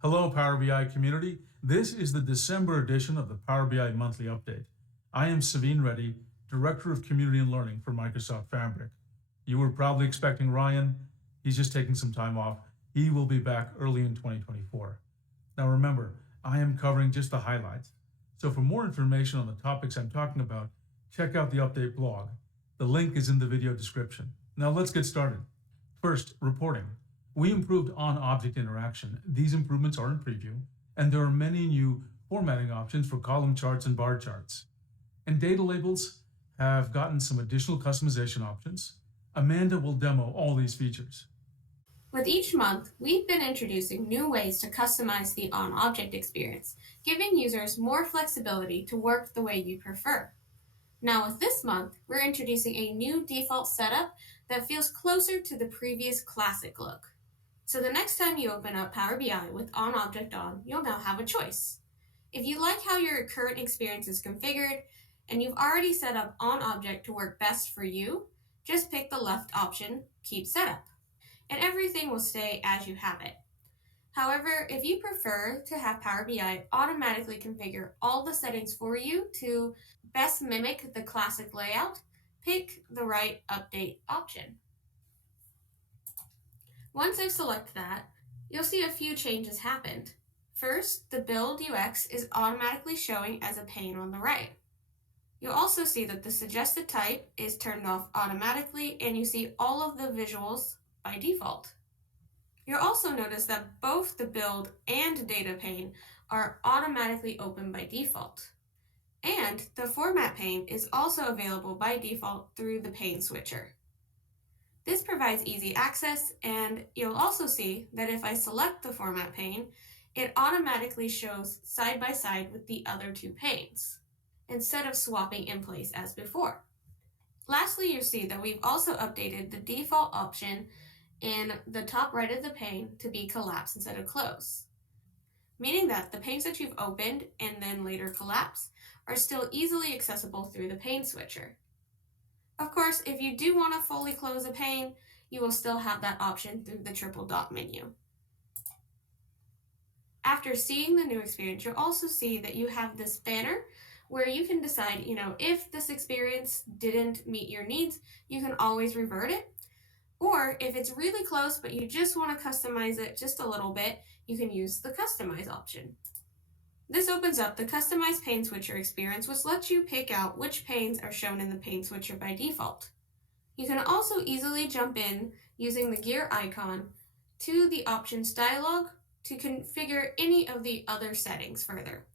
Hello, Power BI community. This is the December edition of the Power BI Monthly Update. I am Saveen Reddy, Director of Community and Learning for Microsoft Fabric. You were probably expecting Ryan. He's just taking some time off. He will be back early in 2024. Now remember, I am covering just the highlights. So for more information on the topics I'm talking about, check out the update blog. The link is in the video description. Now let's get started. First, reporting. We improved on-object interaction. These improvements are in preview, and there are many new formatting options for column charts and bar charts. And data labels have gotten some additional customization options. Amanda will demo all these features. With each month, we've been introducing new ways to customize the on-object experience, giving users more flexibility to work the way you prefer. Now with this month, we're introducing a new default setup that feels closer to the previous classic look. So the next time you open up Power BI with on-object on, you'll now have a choice. If you like how your current experience is configured, and you've already set up on-object to work best for you, just pick the left option, Keep Setup, and everything will stay as you have it. However, if you prefer to have Power BI automatically configure all the settings for you to best mimic the classic layout, pick the right update option. Once I select that, you'll see a few changes happened. First, the build UX is automatically showing as a pane on the right. You'll also see that the suggested type is turned off automatically, and you see all of the visuals by default. You'll also notice that both the build and data pane are automatically open by default. And the format pane is also available by default through the pane switcher. This provides easy access, and you'll also see that if I select the format pane, it automatically shows side by side with the other two panes, instead of swapping in place as before. Lastly, you'll see that we've also updated the default option in the top right of the pane to be collapse instead of close, meaning that the panes that you've opened and then later collapse are still easily accessible through the pane switcher. Of course, if you do want to fully close a pane, you will still have that option through the triple dot menu. After seeing the new experience, you'll also see that you have this banner where you can decide, if this experience didn't meet your needs, you can always revert it. Or if it's really close, but you just want to customize it just a little bit, you can use the customize option. This opens up the Customize Pane Switcher experience, which lets you pick out which panes are shown in the pane switcher by default. You can also easily jump in using the gear icon to the Options dialog to configure any of the other settings further.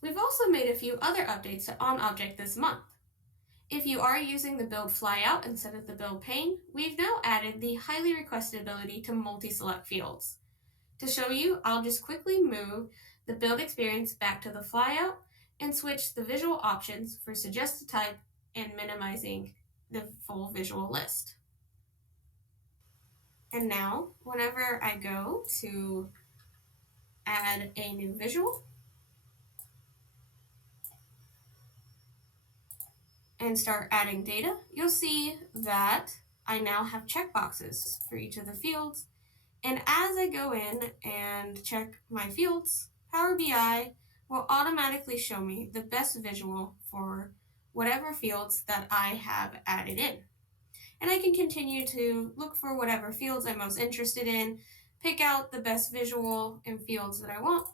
We've also made a few other updates to on-object this month. If you are using the build flyout instead of the build pane, we've now added the highly requested ability to multi-select fields. To show you, I'll just quickly move the build experience back to the flyout and switch the visual options for suggested type and minimizing the full visual list. And now, whenever I go to add a new visual and start adding data, you'll see that I now have checkboxes for each of the fields. And as I go in and check my fields, Power BI will automatically show me the best visual for whatever fields that I have added in. And I can continue to look for whatever fields I'm most interested in, pick out the best visual and fields that I want,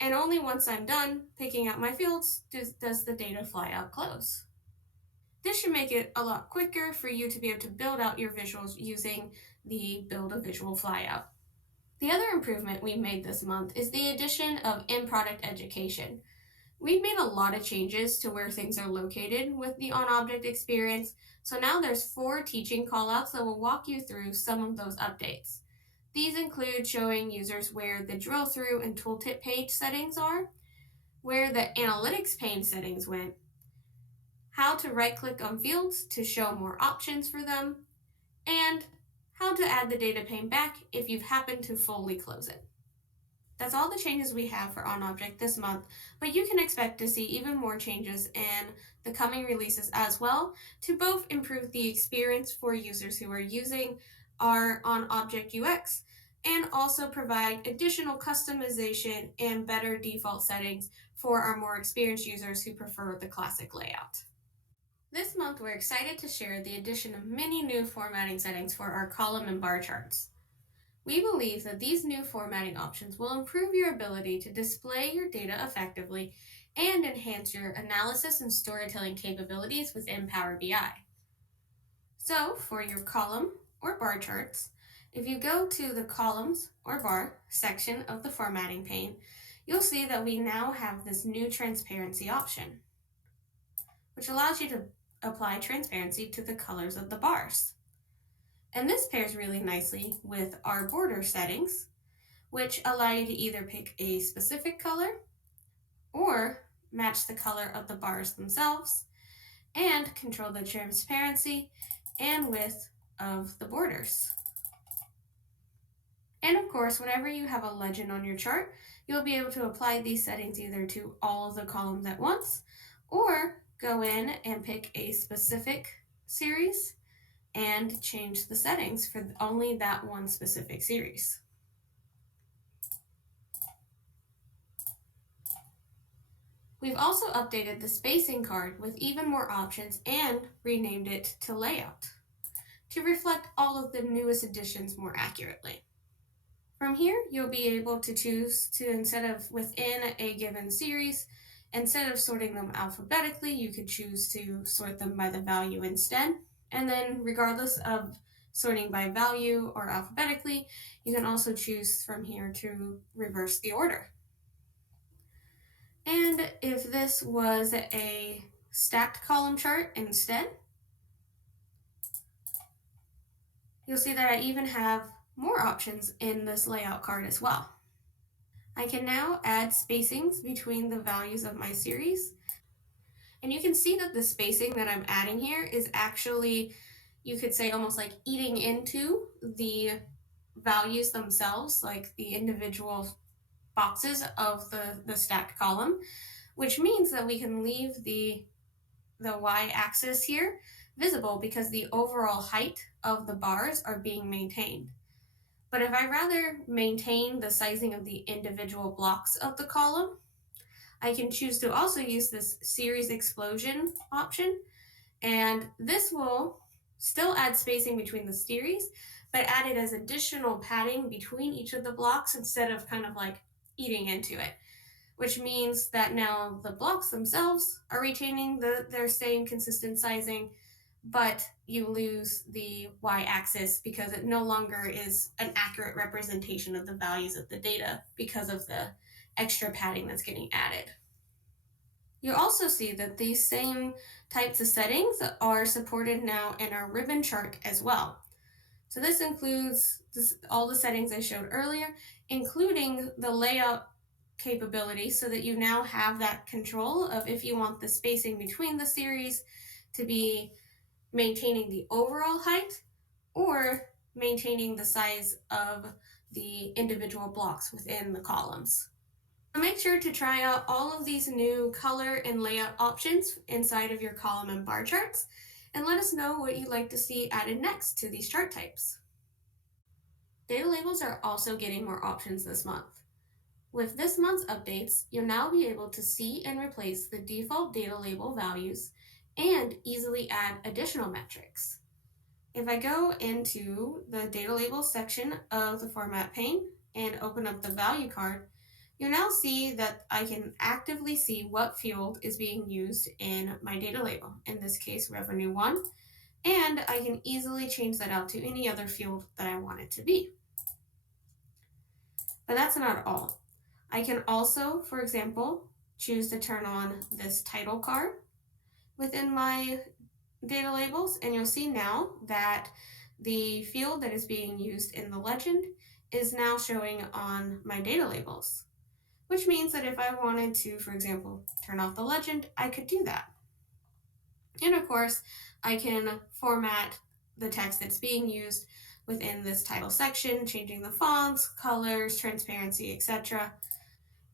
and only once I'm done picking out my fields does the data flyout close. This should make it a lot quicker for you to be able to build out your visuals using the Build a Visual flyout. The other improvement we made this month is the addition of in-product education. We've made a lot of changes to where things are located with the on-object experience, so now there's 4 teaching callouts that will walk you through some of those updates. These include showing users where the drill through and tooltip page settings are, where the analytics pane settings went, how to right-click on fields to show more options for them, and how to add the data pane back if you've happened to fully close it. That's all the changes we have for on-object this month, but you can expect to see even more changes in the coming releases as well to both improve the experience for users who are using our on-object UX and also provide additional customization and better default settings for our more experienced users who prefer the classic layout. This month, we're excited to share the addition of many new formatting settings for our column and bar charts. We believe that these new formatting options will improve your ability to display your data effectively and enhance your analysis and storytelling capabilities within Power BI. So, for your column or bar charts, if you go to the columns or bar section of the formatting pane, you'll see that we now have this new transparency option, which allows you to apply transparency to the colors of the bars. And this pairs really nicely with our border settings, which allow you to either pick a specific color or match the color of the bars themselves and control the transparency and width of the borders. And of course, whenever you have a legend on your chart, you'll be able to apply these settings either to all of the columns at once or go in and pick a specific series and change the settings for only that one specific series. We've also updated the spacing card with even more options and renamed it to Layout to reflect all of the newest additions more accurately. From here, you'll be able to choose to, instead of within a given series, instead of sorting them alphabetically, you could choose to sort them by the value instead. And then regardless of sorting by value or alphabetically, you can also choose from here to reverse the order. And if this was a stacked column chart instead, you'll see that I even have more options in this layout card as well. I can now add spacings between the values of my series. And you can see that the spacing that I'm adding here is actually, you could say, almost like eating into the values themselves, like the individual boxes of the stacked column, which means that we can leave the y-axis here visible because the overall height of the bars are being maintained. But if I rather maintain the sizing of the individual blocks of the column, I can choose to also use this series explosion option, and this will still add spacing between the series, but add it as additional padding between each of the blocks instead of kind of like eating into it, which means that now the blocks themselves are retaining their same consistent sizing, but you lose the y-axis because it no longer is an accurate representation of the values of the data because of the extra padding that's getting added. You'll also see that these same types of settings are supported now in our ribbon chart as well. So this includes all the settings I showed earlier, including the layout capability, so that you now have that control of if you want the spacing between the series to be maintaining the overall height or maintaining the size of the individual blocks within the columns. So make sure to try out all of these new color and layout options inside of your column and bar charts, and let us know what you'd like to see added next to these chart types. Data labels are also getting more options this month. With this month's updates, you'll now be able to see and replace the default data label values and easily add additional metrics. If I go into the data labels section of the format pane and open up the value card, you'll now see that I can actively see what field is being used in my data label, in this case revenue 1, and I can easily change that out to any other field that I want it to be. But that's not all. I can also, for example, choose to turn on this title card within my data labels, and you'll see now that the field that is being used in the legend is now showing on my data labels, which means that if I wanted to, for example, turn off the legend, I could do that. And of course, I can format the text that's being used within this title section, changing the fonts, colors, transparency, etc.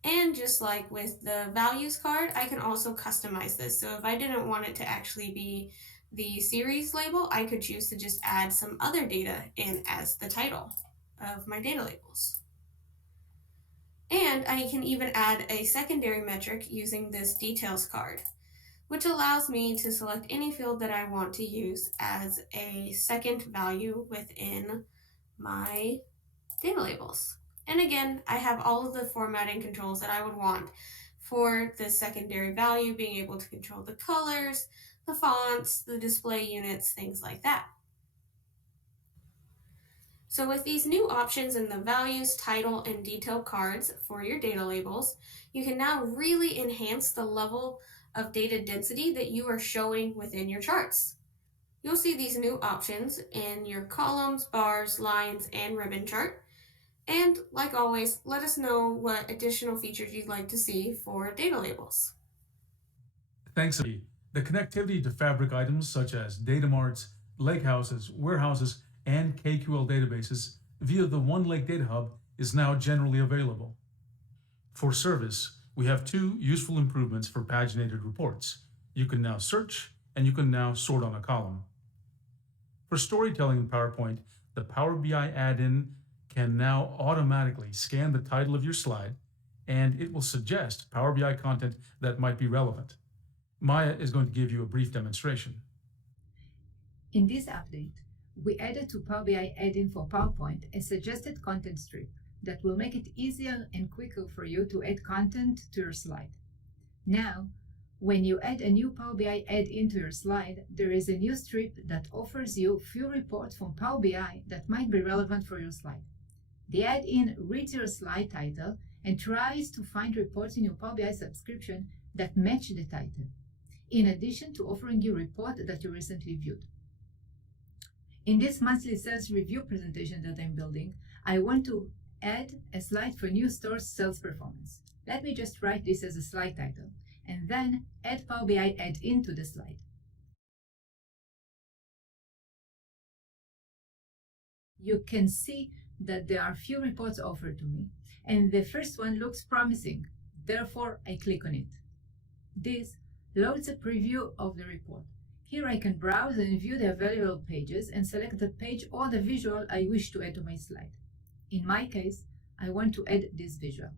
And just like with the values card, I can also customize this. So if I didn't want it to actually be the series label, I could choose to just add some other data in as the title of my data labels. And I can even add a secondary metric using this details card, which allows me to select any field that I want to use as a second value within my data labels. And again, I have all of the formatting controls that I would want for this secondary value, being able to control the colors, the fonts, the display units, things like that. So with these new options in the values, title, and detail cards for your data labels, you can now really enhance the level of data density that you are showing within your charts. You'll see these new options in your columns, bars, lines, and ribbon chart. And like always, let us know what additional features you'd like to see for data labels. Thanks. The connectivity to Fabric items such as data marts, lakehouses, warehouses, and KQL databases via the One Lake Data Hub is now generally available. For service, we have two useful improvements for paginated reports. You can now search, and you can now sort on a column. For storytelling in PowerPoint, the Power BI add-in can now automatically scan the title of your slide, and it will suggest Power BI content that might be relevant. Maya is going to give you a brief demonstration. In this update, we added to Power BI add-in for PowerPoint a suggested content strip that will make it easier and quicker for you to add content to your slide. Now, when you add a new Power BI add-in to your slide, there is a new strip that offers you few reports from Power BI that might be relevant for your slide. The add-in reads your slide title and tries to find reports in your Power BI subscription that match the title, in addition to offering you a report that you recently viewed. In this monthly sales review presentation that I'm building, I want to add a slide for new stores sales performance. Let me just write this as a slide title and then add Power BI add-in to the slide. You can see that there are few reports offered to me, and the first one looks promising. Therefore, I click on it. This loads a preview of the report. Here I can browse and view the available pages and select the page or the visual I wish to add to my slide. In my case, I want to add this visual.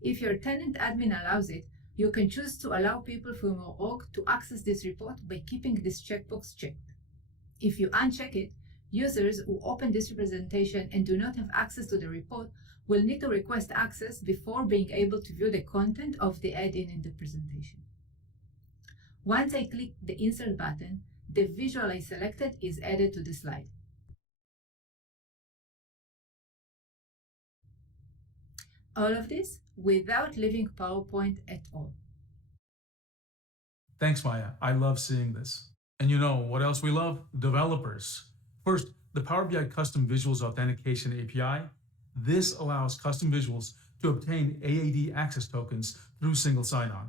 If your tenant admin allows it, you can choose to allow people from your org to access this report by keeping this checkbox checked. If you uncheck it, users who open this representation and do not have access to the report will need to request access before being able to view the content of the add-in in the presentation. Once I click the Insert button, the visual I selected is added to the slide. All of this without leaving PowerPoint at all. Thanks, Maya. I love seeing this. And you know what else we love? Developers. First, the Power BI Custom Visuals Authentication API. This allows custom visuals to obtain AAD access tokens through single sign-on.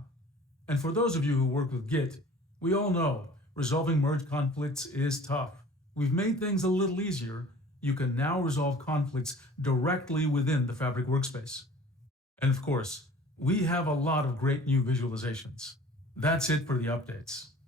And for those of you who work with Git, we all know resolving merge conflicts is tough. We've made things a little easier. You can now resolve conflicts directly within the Fabric workspace. And of course, we have a lot of great new visualizations. That's it for the updates.